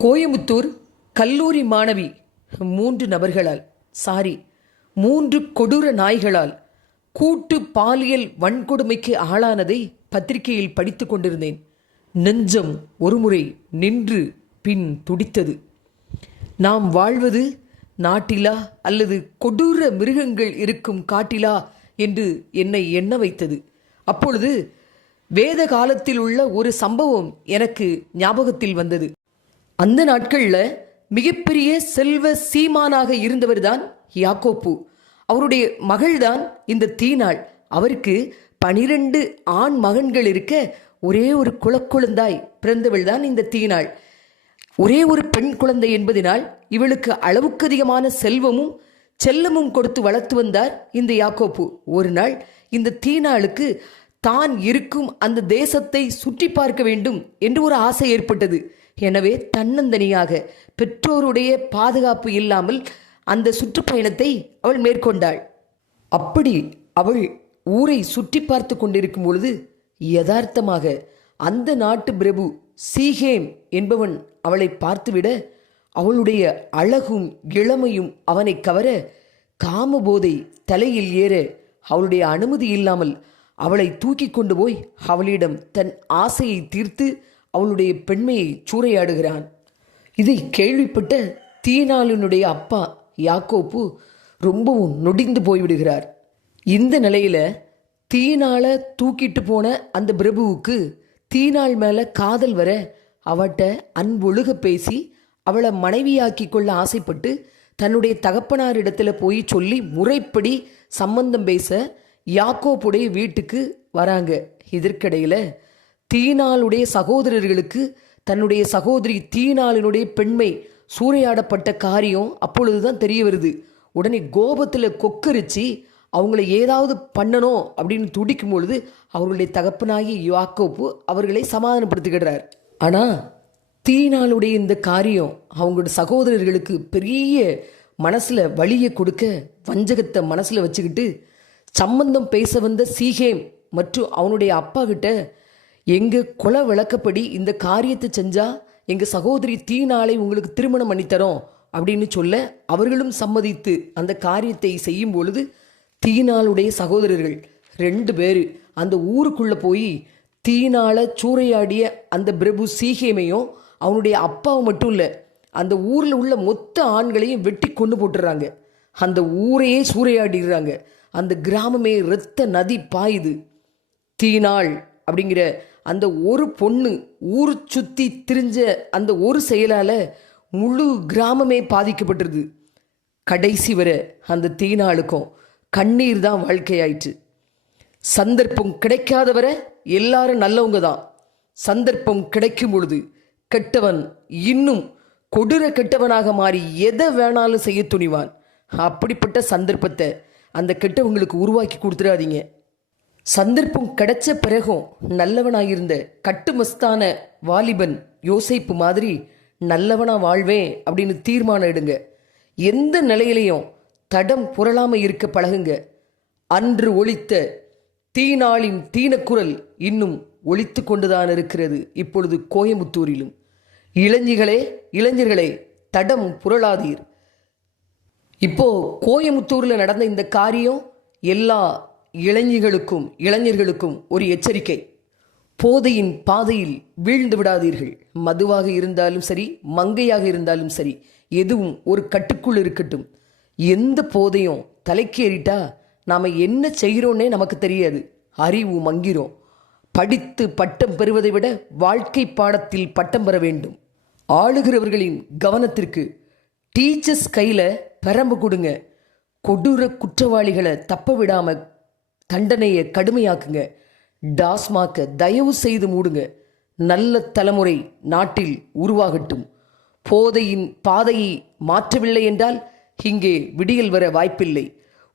கோயமுத்தூர் கல்லூரி மாணவி 3 நபர்களால் 3 கொடூர நாய்களால் கூட்டு பாலியல் வன்கொடுமைக்கு ஆளானதை பத்திரிகையில் படித்து கொண்டிருந்தேன். நெஞ்சம் ஒருமுறை நின்று பின் துடித்தது. நாம் வாழ்வது நாட்டிலா அல்லது கொடூர மிருகங்கள் இருக்கும் காட்டிலா என்று என்னை எண்ண வைத்தது. அப்பொழுது வேத காலத்தில் உள்ள ஒரு சம்பவம் எனக்கு ஞாபகத்தில் வந்தது. அந்த நாட்களில் மிகப்பெரிய செல்வ சீமானாக இருந்தவர் தான் யாக்கோப்பு. அவருடைய மகள்தான் இந்த தீனாள். அவருக்கு 12 ஆண் மகன்கள் இருக்க ஒரே ஒரு குலக்குழந்தாய் பிறந்தவள் தான் இந்த தீனாள். ஒரே ஒரு பெண் குழந்தை என்பதனால் இவளுக்கு அளவுக்கு அதிகமான செல்வமும் செல்லமும் கொடுத்து வளர்த்து வந்தார் இந்த யாக்கோப்பு. ஒரு நாள் இந்த தீனாளுக்கு தான் இருக்கும் அந்த தேசத்தை சுற்றி பார்க்க வேண்டும் என்று ஒரு ஆசை ஏற்பட்டது. எனவே தன்னந்தனியாக பெற்றோருடைய பாதுகாப்பு இல்லாமல் அந்த சுற்றுப்பயணத்தை அவள் மேற்கொண்டாள். அப்படி அவள் ஊரை சுற்றி பார்த்து கொண்டிருக்கும் பொழுது யதார்த்தமாக அந்த நாட்டு பிரபு சீகேம் என்பவன் அவளை பார்த்துவிட அவளுடைய அழகும் இளமையும் அவனை கவர காமபோதை தலையில் ஏற அவளுடைய அனுமதி இல்லாமல் அவளை தூக்கி கொண்டு போய் அவளிடம் தன் ஆசையை தீர்த்து அவளுடைய பெண்மையை சூறையாடுகிறான். இதை கேள்விப்பட்ட தீனாளினுடைய அப்பா யாக்கோப்பு ரொம்பவும் நொடிந்து போய்விடுகிறார். இந்த நிலையில தீனாளை தூக்கிட்டு போன அந்த பிரபுவுக்கு தீனாள் மேல காதல் வர அவட்ட அன்பொழுக பேசி அவளை மனைவியாக்கி கொள்ள ஆசைப்பட்டு தன்னுடைய தகப்பனாரிடத்துல போய் சொல்லி முறைப்படி சம்பந்தம் பேச யாக்கோப்புடைய வீட்டுக்கு வராங்க. இதற்கிடையில தீனாளுடைய சகோதரர்களுக்கு தன்னுடைய சகோதரி தீனாளினுடைய பெண்மை சூறையாடப்பட்ட காரியம் அப்பொழுதுதான் தெரிய வருது. உடனே கோபத்தில் கொக்கரிச்சு அவங்கள ஏதாவது பண்ணணும் அப்படின்னு துடிக்கும் பொழுது அவர்களுடைய தகப்பனாகி யாக்கோப்பு அவர்களை சமாதானப்படுத்துகிறார். ஆனால் தீனாளுடைய இந்த காரியம் அவங்களோட சகோதரர்களுக்கு பெரிய மனசில் வலியை கொடுக்க வஞ்சகத்தை மனசில் வச்சுக்கிட்டு சம்பந்தம் பேச வந்த சீகேம் மற்றும் அவனுடைய அப்பா கிட்ட எங்கள் குல விளக்கப்படி இந்த காரியத்தை செஞ்சால் எங்கள் சகோதரி தீனாளை உங்களுக்கு திருமணம் பண்ணித்தரோம் அப்படின்னு சொல்ல அவர்களும் சம்மதித்து அந்த காரியத்தை செய்யும் பொழுது தீனாளுடைய சகோதரர்கள் 2 பேர் அந்த ஊருக்குள்ளே போய் தீனாளை சூறையாடிய அந்த பிரபு சீகேமையும் அவனுடைய அப்பாவை மட்டும் இல்லை அந்த ஊரில் உள்ள மொத்த ஆண்களையும் வெட்டி கொண்டு போட்டுடுறாங்க. அந்த ஊரையே சூறையாடிடுறாங்க. அந்த கிராமமே இரத்த நதி பாயுது. தீனாள் அப்படிங்கிற அந்த ஒரு பொண்ணு ஊர் சுற்றி திரிஞ்ச அந்த ஒரு செயலால் முழு கிராமமே பாதிக்கப்பட்டிருது. கடைசி வர அந்த தீனாளுக்கும் கண்ணீர் தான் வாழ்க்கையாயிற்று. சந்தர்ப்பம் கிடைக்காதவரை எல்லாரும் நல்லவங்க தான். சந்தர்ப்பம் கிடைக்கும் பொழுது கெட்டவன் இன்னும் கொடூர கெட்டவனாக மாறி எதை வேணாலும் செய்ய துணிவான். அப்படிப்பட்ட சந்தர்ப்பத்தை அந்த கெட்டவங்களுக்கு உருவாக்கி கொடுத்துடாதீங்க. சந்தர்ப்பம் கிடைச்ச பிறகும் நல்லவனாயிருந்த கட்டுமஸ்தான வாலிபன் யோசேப்பு மாதிரி நல்லவனா வாழ்வேன் அப்படின்னு தீர்மானம் எடுங்க. எந்த நிலையிலையும் தடம் புரளாமல் இருக்க பழகுங்க. அன்று ஒலித்த தீனாளின் தீனக்குரல் இன்னும் ஒலித்து கொண்டுதான் இருக்கிறது இப்பொழுது கோயமுத்தூரிலும். இளைஞர்களே தடம் புரளாதீர். இப்போ கோயமுத்தூரில் நடந்த இந்த காரியம் எல்லா இளைஞர்களுக்கும் ஒரு எச்சரிக்கை. போதையின் பாதையில் வீழ்ந்து விடாதீர்கள். மதுவாக இருந்தாலும் சரி, மங்கையாக இருந்தாலும் சரி, எதுவும் ஒரு கட்டுக்குள் இருக்கட்டும். எந்த போதையும் தலைக்கேறிட்டா நாம் என்ன செய்கிறோன்னே நமக்கு தெரியாது. அறிவு மங்கிறோம். படித்து பட்டம் பெறுவதை விட வாழ்க்கை பாடத்தில் பட்டம் பெற வேண்டும். ஆளுகிறவர்களின் கவனத்திற்கு டீச்சர்ஸ் கையில் பெரம்பு கொடுங்க. கொடூர குற்றவாளிகளை தப்ப விடாமல் தண்டனையை கடுமையாக்குங்க. டாஸ்மாக்க தயவு செய்து மூடுங்க. நல்ல தலைமுறை நாட்டில் உருவாகட்டும். போதையின் பாதையை மாற்றவில்லை என்றால் இங்கே விடியல் வர வாய்ப்பில்லை.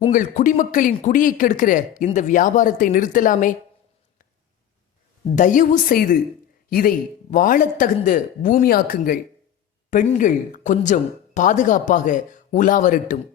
உங்கள் குடிமக்களின் குடியை கெடுக்கிற இந்த வியாபாரத்தை நிறுத்தலாமே. தயவு செய்து இதை வாழத்தகுந்த பூமியாக்குங்கள். பெண்கள் கொஞ்சம் பாதுகாப்பாக உலாவரட்டும்.